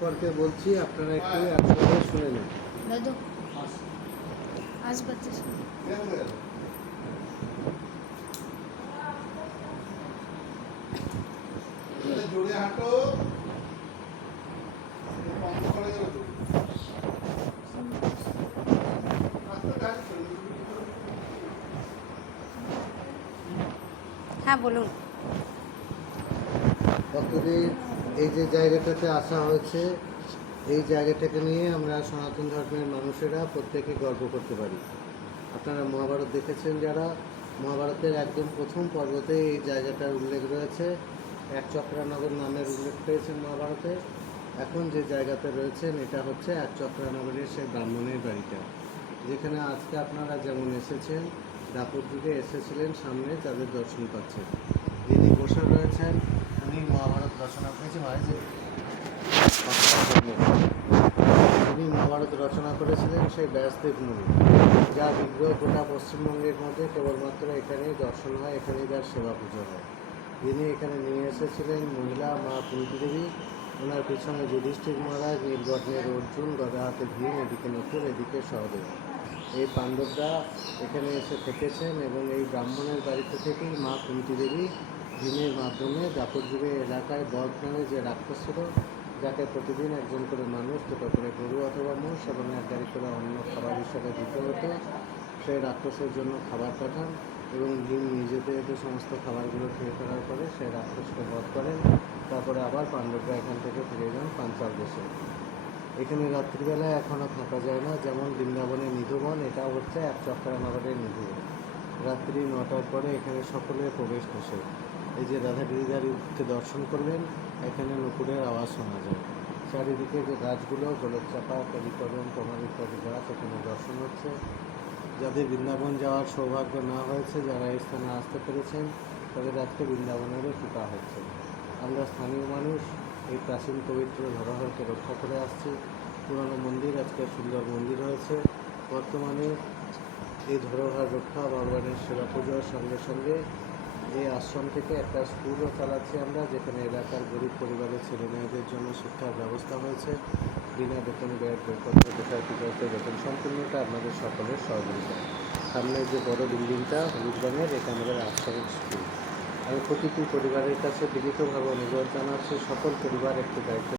সম্পর্কে বলছি আপনারা একটু একসঙ্গে শুনে নিন। জোরে হাঁটো হ্যাঁ বলুন। ভক্তদের এই যে জায়গাটাতে আসা হয়েছে, এই জায়গাটাকে নিয়ে আমরা সনাতন ধর্মের মানুষেরা প্রত্যেকে গর্ব করতে পারি। আপনারা মহাভারত দেখেছেন যারা, মহাভারতের একদম প্রথম পর্বতে এই জায়গাটার উল্লেখ রয়েছে। এক চক্রানগর নামের উল্লেখ পেয়েছেন মহাভারতে। এখন যে জায়গাতে রয়েছেন, এটা হচ্ছে এক চক্রানগরের সেই ব্রাহ্মণের বাড়িটা। যেখানে আজকে আপনারা যেমন এসেছেন, দাপুর যুগে এসেছিলেন, সামনে তাদের দর্শন পাচ্ছেন। যিনি বসে রয়েছেন রচনা করেছে মহারাজ তিনি মহাভারত রচনা করেছিলেন সেই ব্যাসদেব মুনি যা বিগ্রহ গোটা পশ্চিমবঙ্গের মধ্যে কেবলমাত্র এখানেই দর্শন হয় এখানেই যার সেবা পুজো হয়। তিনি এখানে নিয়ে এসেছিলেন মহিলা মা কুন্তি দেবী, ওনার পিছনে যুধিষ্ঠির মহারাজ নীলবর্ণের অর্জুন গদা হাতে ভীম, এদিকে নকুল, এদিকে সহদেব। এই পাণ্ডবরা এখানে এসে থেকেছেন এবং এই ব্রাহ্মণের বাড়িতে থেকেই মা কুন্তি দেবী ভীমের মাধ্যমে দাপর এলাকায় বধ নামে যে রাক্ষস ছিল, যাকে প্রতিদিন একজন করে মানুষ, দুটো করে গরু অথবা মোষ এবং এক গাড়ি করে অন্য খাবার হিসাবে দিতে হতো, সেই রাক্ষসের জন্য খাবার পাঠান এবং ভীম নিজেদের যে সমস্ত খাবারগুলো খেয়ে ফেলার পরে সেই রাক্ষসকে বধ করেন। তারপরে আবার পাণ্ডবরা এখান থেকে ফিরে যান পাঞ্চাল দেশে। এখানে রাত্রিবেলায় এখনও থাকা যায় না। যেমন বৃন্দাবনের নিধুবন এটাও হচ্ছে এক চক্রানগরের নিধুবন। রাত্রি নটার পরে এখানে সকলে প্রবেশ নিষেধ এই যে রাধা গিরিধারীকে দর্শন করবেন এখানে নুপুরের আওয়াজ শোনা যায়। চারিদিকে যে গাছগুলো গোলক চাপা কলিকদম কমার ইত্যাদি গাছ এখানে দর্শন হচ্ছে। যাদের বৃন্দাবন যাওয়ার সৌভাগ্য না হয়েছে, যারা এই স্থানে আসতে পেরেছেন, তাদের আজকে বৃন্দাবনেরও কৃপা হচ্ছে। আমরা স্থানীয় মানুষ এই প্রাচীন পবিত্র ধরোহরকে রক্ষা করে আসছি। পুরনো মন্দির আজকে সুন্দর মন্দির হয়েছে। বর্তমানে এই ধরোহর রক্ষা ভগবানের সেবা পুজোর সঙ্গে সঙ্গে এই আশ্রম থেকে একটা স্কুলও চালাচ্ছি আমরা, যেখানে এলাকার গরিব পরিবারের ছেলে মেয়েদের জন্য শিক্ষার ব্যবস্থা হয়েছে। বিনা বেতন ব্যয় বইপত্র বিষয় টিচারদের বেতন সম্পূর্ণটা আপনাদের সকলের সহযোগিতা। সামনে যে বড় বিল্ডিংটা, হলুদ রঙের এটা আমাদের আশ্রমের স্কুল। আমি প্রতিটি পরিবারের কাছে বিনীতভাবে অনুরোধ জানাচ্ছি সকল পরিবার একটি দায়িত্ব